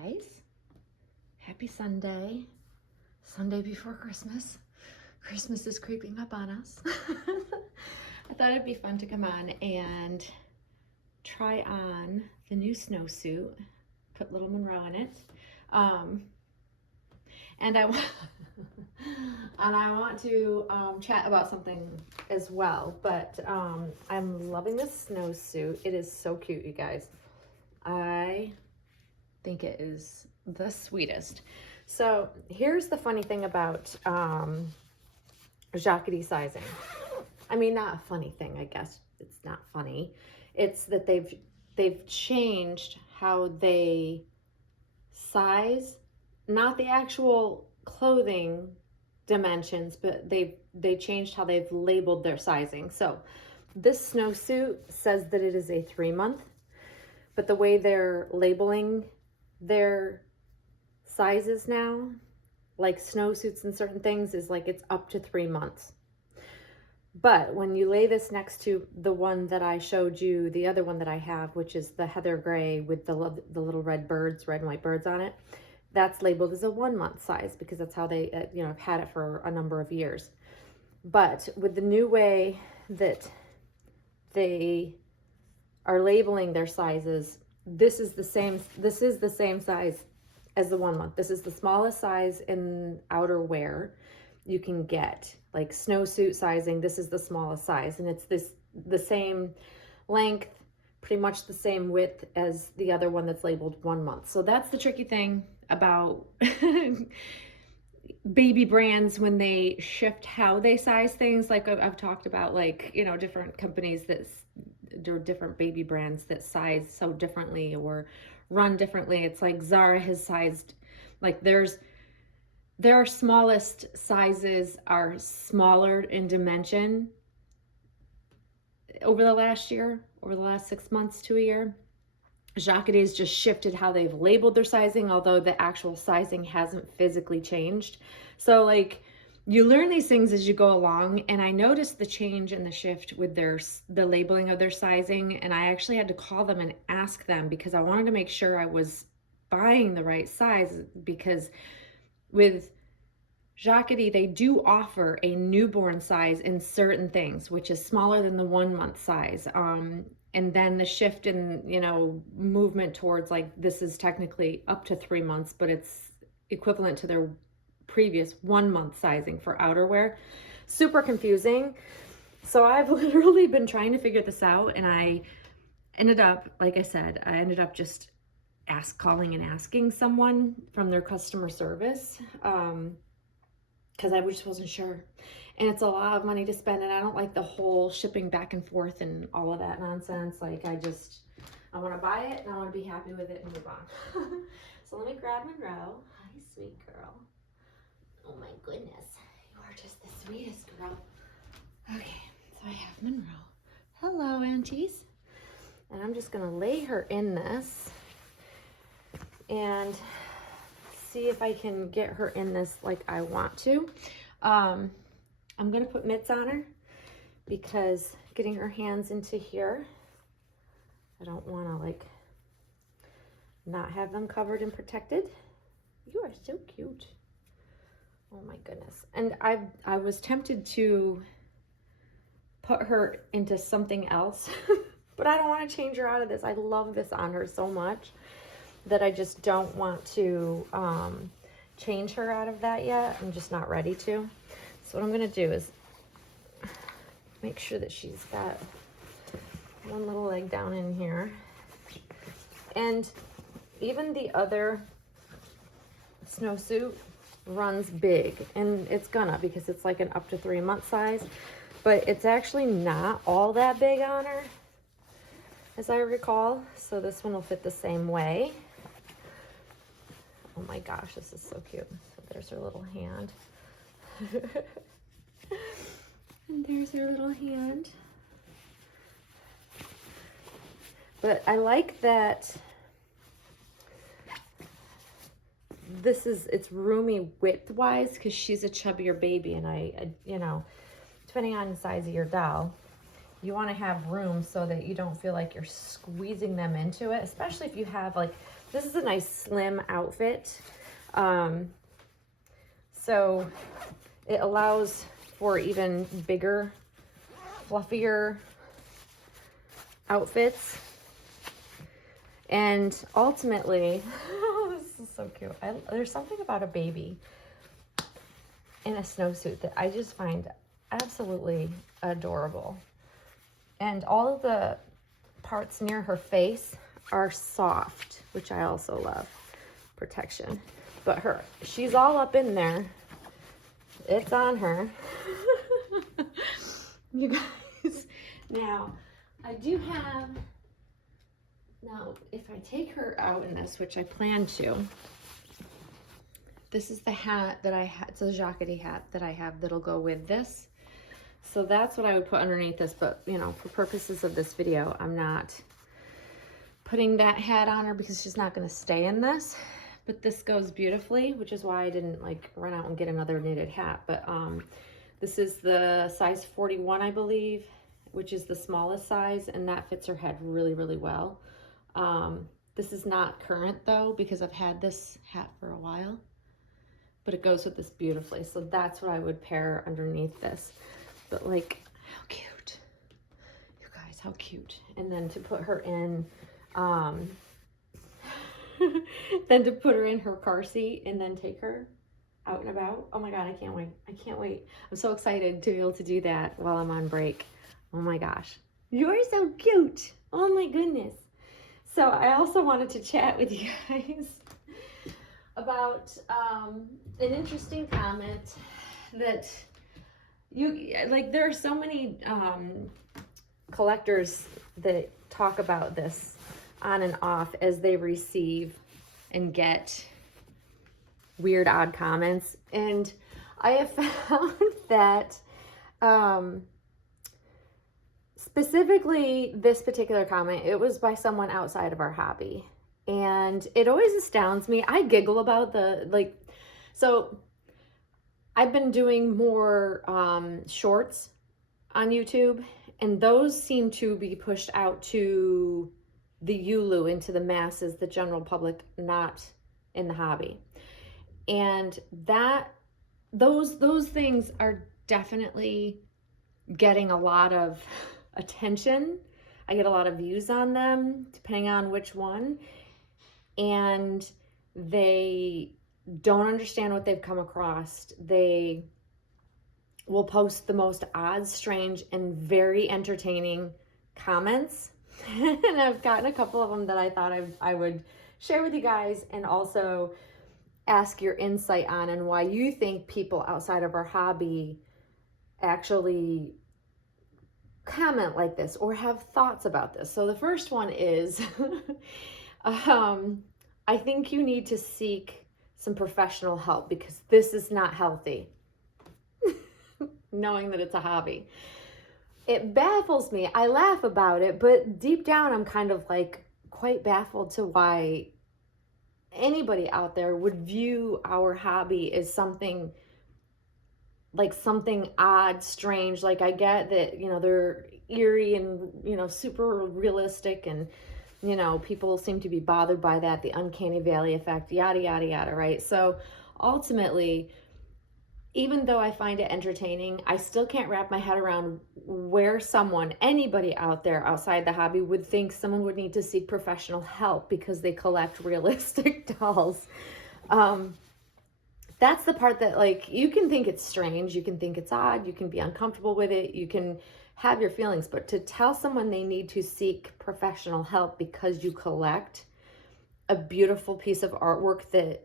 guys. Happy Sunday. Sunday before Christmas. Christmas is creeping up on us. I thought it'd be fun to come on and try on the new snowsuit. Put little Monroe in it. And I want to chat about something as well. But I'm loving this snowsuit. It is so cute, you guys. I think it is the sweetest. So here's the funny thing about Jacquerie sizing. I mean, not a funny thing, I guess. It's not funny. It's that they've changed how they size, not the actual clothing dimensions, but they changed how they've labeled their sizing. So this snowsuit says that it is a 3-month, but the way they're labeling their sizes now, like snowsuits and certain things, is like it's up to 3 months. But when you lay this next to the one that I showed you, the other one that I have, which is the heather gray with the little red and white birds on it, that's labeled as a 1-month size because that's how they, have had it for a number of years. But with the new way that they are labeling their sizes, this is the same size as the 1 month. This is the smallest size in outerwear you can get, like snowsuit sizing. This is the smallest size, and it's the same length, pretty much the same width as the other one that's labeled 1 month. So that's the tricky thing about baby brands when they shift how they size things. Like I've talked about, like, different companies that there are different baby brands that size so differently or run differently. It's like Zara has sized, like their smallest sizes are smaller in dimension over the last 6 months to a year. Jacquerie's just shifted how they've labeled their sizing, although the actual sizing hasn't physically changed. So like, you learn these things as you go along, and I noticed the change and the shift with the labeling of their sizing, and I actually had to call them and ask them because I wanted to make sure I was buying the right size, because with Jacquerie, they do offer a newborn size in certain things, which is smaller than the 1 month size. And then the shift in, movement towards, like, this is technically up to 3 months, but it's equivalent to their previous 1 month sizing for outerwear. Super confusing. So I've literally been trying to figure this out, and I ended up, like I said, just calling and asking someone from their customer service, because I just wasn't sure. And it's a lot of money to spend, and I don't like the whole shipping back and forth and all of that nonsense. Like, I want to buy it, and I want to be happy with it and move on. So let me grab Monroe. Hi, sweet girl. Oh my goodness, you are just the sweetest girl. Okay, so I have Monroe. Hello, aunties. And I'm just gonna lay her in this and see if I can get her in this like I want to. I'm gonna put mitts on her because getting her hands into here, I don't wanna like not have them covered and protected. You are so cute. Oh my goodness. And I was tempted to put her into something else, but I don't want to change her out of this. I love this on her so much that I just don't want to change her out of that yet. I'm just not ready to. So what I'm going to do is make sure that she's got one little leg down in here. And even the other snowsuit runs big, and it's gonna, because it's like an up to 3 month size, but it's actually not all that big on her, as I recall. So this one will fit the same way. Oh my gosh, this is so cute. So there's her little hand. And there's her little hand. But I like that it's roomy width-wise, because she's a chubbier baby, and I depending on the size of your doll, you want to have room so that you don't feel like you're squeezing them into it, especially if you have like This is a nice slim outfit. So it allows for even bigger, fluffier outfits. And ultimately, this is so cute. There's something about a baby in a snowsuit that I just find absolutely adorable. And all of the parts near her face are soft, which I also love. Protection. But she's all up in there. It's on her. You guys. Now, I do have, now if I take her out in this, which I plan to, this is the hat that I had. It's a Jacquardee hat that I have that'll go with this. So that's what I would put underneath this, but you know, for purposes of this video, I'm not putting that hat on her because she's not going to stay in this. But this goes beautifully, which is why I didn't like run out and get another knitted hat. But this is the size 41, I believe, which is the smallest size, and that fits her head really, really well. This is not current though, because I've had this hat for a while, but it goes with this beautifully. So that's what I would pair underneath this. But like, how cute. You guys, how cute. And then to put her in, then to put her in her car seat and then take her out and about. Oh my God, I can't wait. I can't wait. I'm so excited to be able to do that while I'm on break. Oh my gosh. You are so cute. Oh my goodness. So I also wanted to chat with you guys about an interesting comment that there are so many collectors that talk about this on and off as they receive and get weird, odd comments. And I have found that specifically this particular comment, it was by someone outside of our hobby. And it always astounds me. I giggle about so I've been doing more shorts on YouTube, and those seem to be pushed out to the Yulu, into the masses, the general public, not in the hobby. And those things are definitely getting a lot of attention. I get a lot of views on them, depending on which one. And they don't understand what they've come across. They will post the most odd, strange, and very entertaining comments. And I've gotten a couple of them that I thought I would share with you guys, and also ask your insight on and why you think people outside of our hobby actually comment like this or have thoughts about this. So the first one is, I think you need to seek some professional help because this is not healthy. Knowing that it's a hobby. It baffles me. I laugh about it, but deep down I'm kind of like quite baffled to why anybody out there would view our hobby as something odd, strange. Like, I get that, you know, they're eerie and, you know, super realistic, and, you know, people seem to be bothered by that, the uncanny valley effect, yada, yada, yada, right? So ultimately, even though I find it entertaining, I still can't wrap my head around where anybody out there outside the hobby would think someone would need to seek professional help because they collect realistic dolls. That's the part that, like, you can think it's strange, you can think it's odd, you can be uncomfortable with it, you can have your feelings, but to tell someone they need to seek professional help because you collect a beautiful piece of artwork that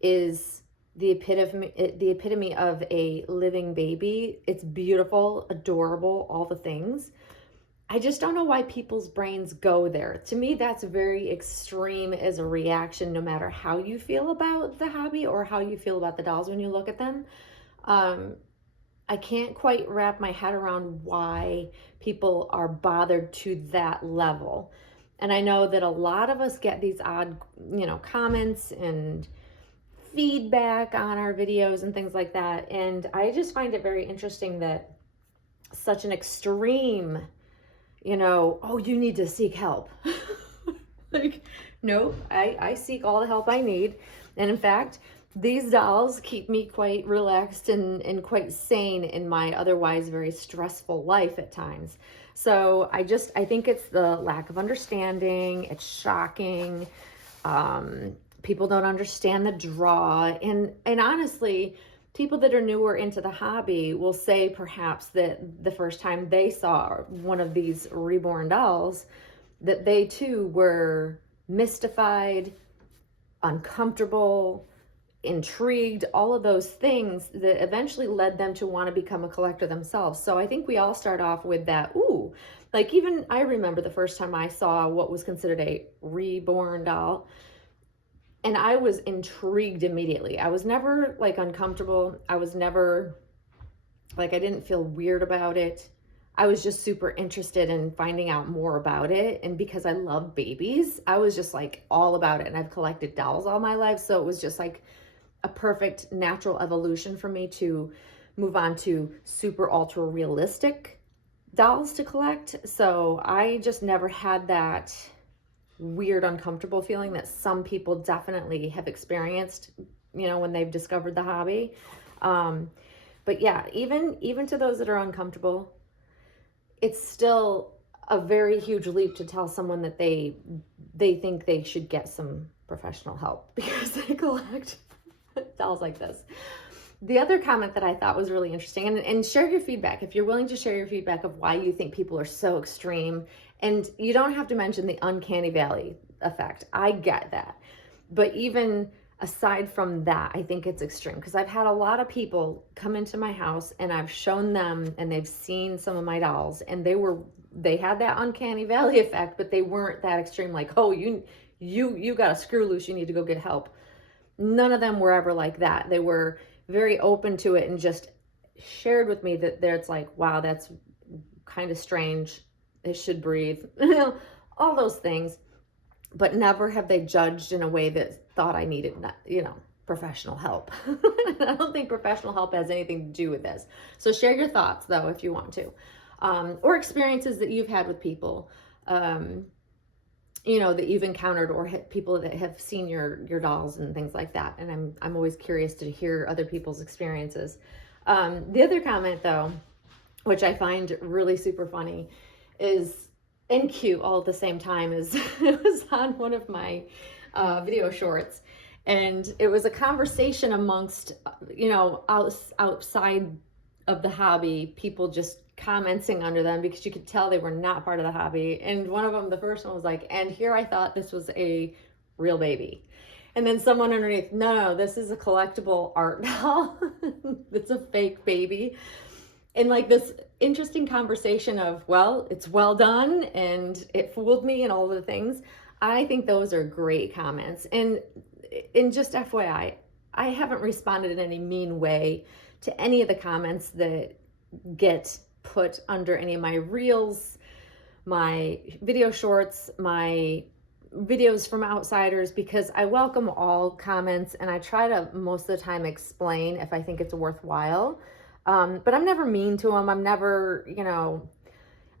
is the epitome of a living baby. It's beautiful, adorable, all the things. I just don't know why people's brains go there. To me, that's very extreme as a reaction, no matter how you feel about the hobby or how you feel about the dolls when you look at them. I can't quite wrap my head around why people are bothered to that level. And I know that a lot of us get these odd, you know, comments and feedback on our videos and things like that. And I just find it very interesting that such an extreme, you know, oh, you need to seek help. Like, Nope, I seek all the help I need. And in fact, these dolls keep me quite relaxed and quite sane in my otherwise very stressful life at times. So I think it's the lack of understanding. It's shocking. People don't understand the draw. And honestly, people that are newer into the hobby will say perhaps that the first time they saw one of these reborn dolls, that they too were mystified, uncomfortable, intrigued, all of those things that eventually led them to want to become a collector themselves. So I think we all start off with that, ooh, like even I remember the first time I saw what was considered a reborn doll, and I was intrigued immediately. I was never like uncomfortable. I was never like, I didn't feel weird about it. I was just super interested in finding out more about it. And because I love babies, I was just like all about it. And I've collected dolls all my life. So it was just like a perfect natural evolution for me to move on to super ultra realistic dolls to collect. So I just never had that weird, uncomfortable feeling that some people definitely have experienced, when they've discovered the hobby. But yeah, even to those that are uncomfortable, it's still a very huge leap to tell someone that they think they should get some professional help because they collect dolls like this. The other comment that I thought was really interesting, and share your feedback if you're willing to share your feedback of why you think people are so extreme. And you don't have to mention the uncanny valley effect. I get that. But even aside from that, I think it's extreme because I've had a lot of people come into my house and I've shown them and they've seen some of my dolls and they had that uncanny valley effect, but they weren't that extreme. Like, oh, you got a screw loose. You need to go get help. None of them were ever like that. They were very open to it and just shared with me that it's like, wow, that's kind of strange. It should breathe, all those things, but never have they judged in a way that thought I needed, professional help. I don't think professional help has anything to do with this. So share your thoughts though, if you want to, or experiences that you've had with people, that you've encountered, or people that have seen your dolls and things like that. And I'm always curious to hear other people's experiences. The other comment though, which I find really super funny, is and cute all at the same time, is it was on one of my video shorts, and it was a conversation amongst outside of the hobby, people just commenting under them because you could tell they were not part of the hobby. And one of them, the first one, was like, and here I thought this was a real baby. And then someone underneath, no, this is a collectible art doll. It's a fake baby. And like this interesting conversation of, well, it's well done and it fooled me and all the things. I think those are great comments. And just FYI, I haven't responded in any mean way to any of the comments that get put under any of my reels, my video shorts, my videos from outsiders, because I welcome all comments and I try to most of the time explain if I think it's worthwhile. But I'm never mean to them. I'm never,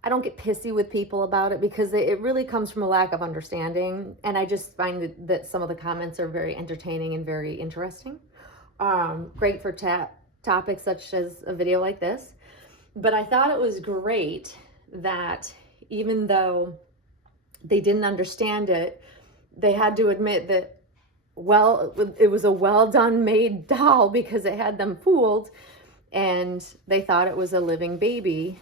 I don't get pissy with people about it because it really comes from a lack of understanding. And I just find that some of the comments are very entertaining and very interesting. Great for topics such as a video like this. But I thought it was great that even though they didn't understand it, they had to admit that, well, it was a well done made doll because it had them fooled. And they thought it was a living baby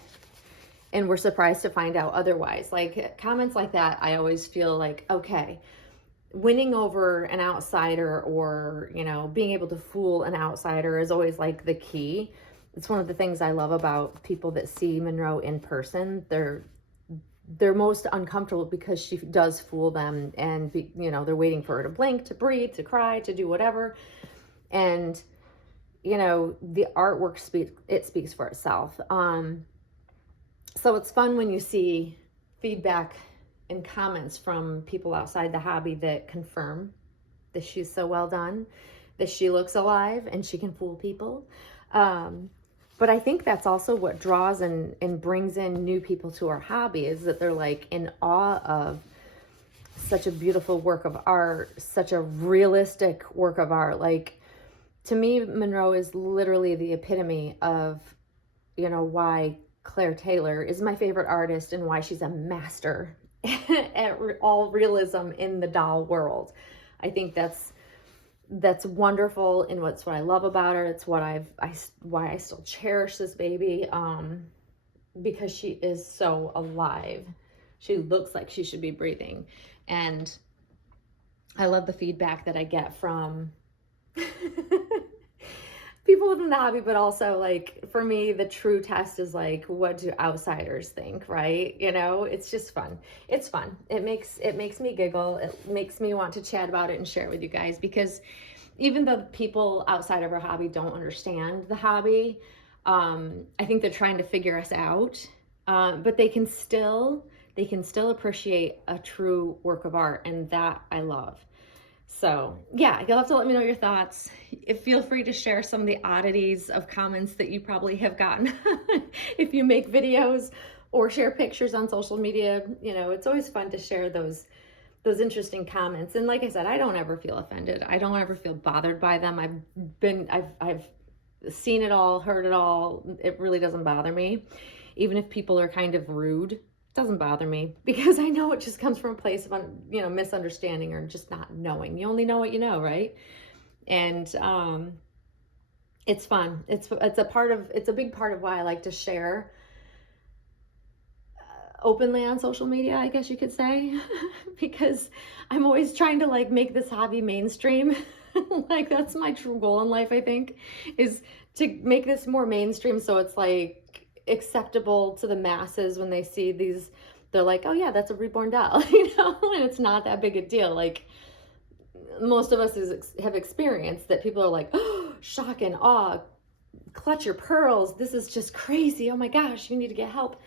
and were surprised to find out otherwise. Like comments like that, I always feel like, okay, winning over an outsider or, being able to fool an outsider is always like the key. It's one of the things I love about people that see Monroe in person. They're most uncomfortable because she does fool them and, they're waiting for her to blink, to breathe, to cry, to do whatever. And the artwork speaks for itself. So it's fun when you see feedback and comments from people outside the hobby that confirm that she's so well done, that she looks alive and she can fool people. But I think that's also what draws and brings in new people to our hobby, is that they're like in awe of such a beautiful work of art, such a realistic work of art. Like, to me, Monroe is literally the epitome of, you know, why Claire Taylor is my favorite artist and why she's a master at all realism in the doll world. I think that's wonderful, and what's what I love about her. It's what why I still cherish this baby, because she is so alive. She looks like she should be breathing, and I love the feedback that I get from people within the hobby, but also, like, for me, the true test is like, what do outsiders think, right? You know, it's just fun. It's fun. It makes me giggle. It makes me want to chat about it and share it with you guys, because even though people outside of our hobby don't understand the hobby, I think they're trying to figure us out, but they can still appreciate a true work of art, and that I love. So yeah, you'll have to let me know your thoughts. Feel free to share some of the oddities of comments that you probably have gotten if you make videos or share pictures on social media. You know, it's always fun to share those interesting comments. And like I said, I don't ever feel offended. I don't ever feel bothered by them. I've seen it all, heard it all. It really doesn't bother me. Even if people are kind of rude, doesn't bother me, because I know it just comes from a place of, you know, misunderstanding or just not knowing. You only know what you know, right? And it's fun. It's a big part of why I like to share openly on social media, I guess you could say, because I'm always trying to, like, make this hobby mainstream. Like, that's my true goal in life, I think, is to make this more mainstream, so it's like acceptable to the masses. When they see these, they're like, oh yeah, that's a reborn doll, you know, and it's not that big a deal. Like, most of us have experienced that people are like, oh, shock and awe, clutch your pearls, this is just crazy, oh my gosh, you need to get help.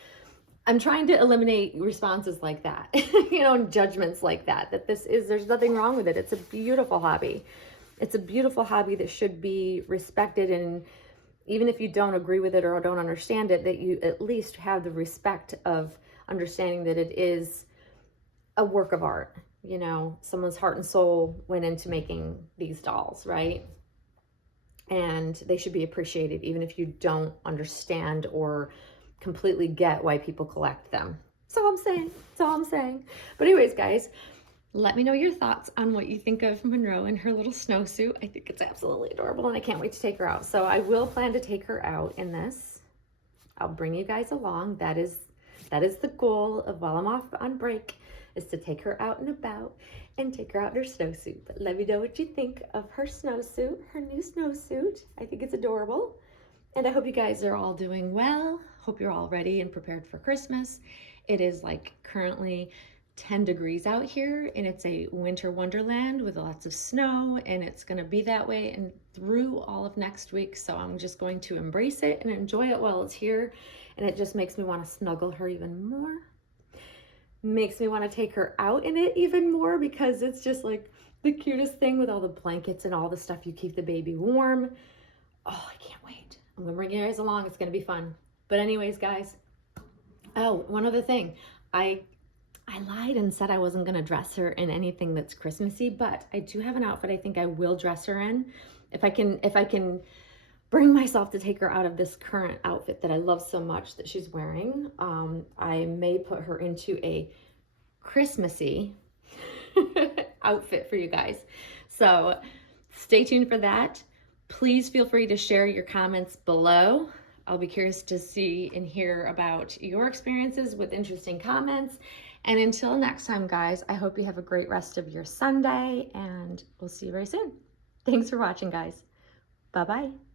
I'm trying to eliminate responses like that, you know, and judgments like that there's nothing wrong with it. It's a beautiful hobby. It's a beautiful hobby that should be respected, and even if you don't agree with it or don't understand it, that you at least have the respect of understanding that it is a work of art. You know, someone's heart and soul went into making these dolls, right? And they should be appreciated, even if you don't understand or completely get why people collect them. That's all I'm saying. That's all I'm saying. But anyways, guys, let me know your thoughts on what you think of Monroe and her little snowsuit. I think it's absolutely adorable, and I can't wait to take her out. So I will plan to take her out in this. I'll bring you guys along. That is the goal of while I'm off on break, is to take her out and about and take her out in her snowsuit. But let me know what you think of her snowsuit, her new snowsuit. I think it's adorable. And I hope you guys are all doing well. Hope you're all ready and prepared for Christmas. It is like currently 10 degrees out here, and it's a winter wonderland with lots of snow, and it's going to be that way and through all of next week. So I'm just going to embrace it and enjoy it while it's here. And it just makes me want to snuggle her even more. Makes me want to take her out in it even more, because it's just like the cutest thing with all the blankets and all the stuff you keep the baby warm. Oh, I can't wait. I'm going to bring you guys along. It's going to be fun. But anyways, guys. Oh, one other thing. I lied and said I wasn't going to dress her in anything that's Christmassy, but I do have an outfit I think I will dress her in. If I can bring myself to take her out of this current outfit that I love so much that she's wearing, I may put her into a Christmassy outfit for you guys. So stay tuned for that. Please feel free to share your comments below. I'll be curious to see and hear about your experiences with interesting comments. And until next time, guys, I hope you have a great rest of your Sunday, and we'll see you very soon. Thanks for watching, guys. Bye-bye.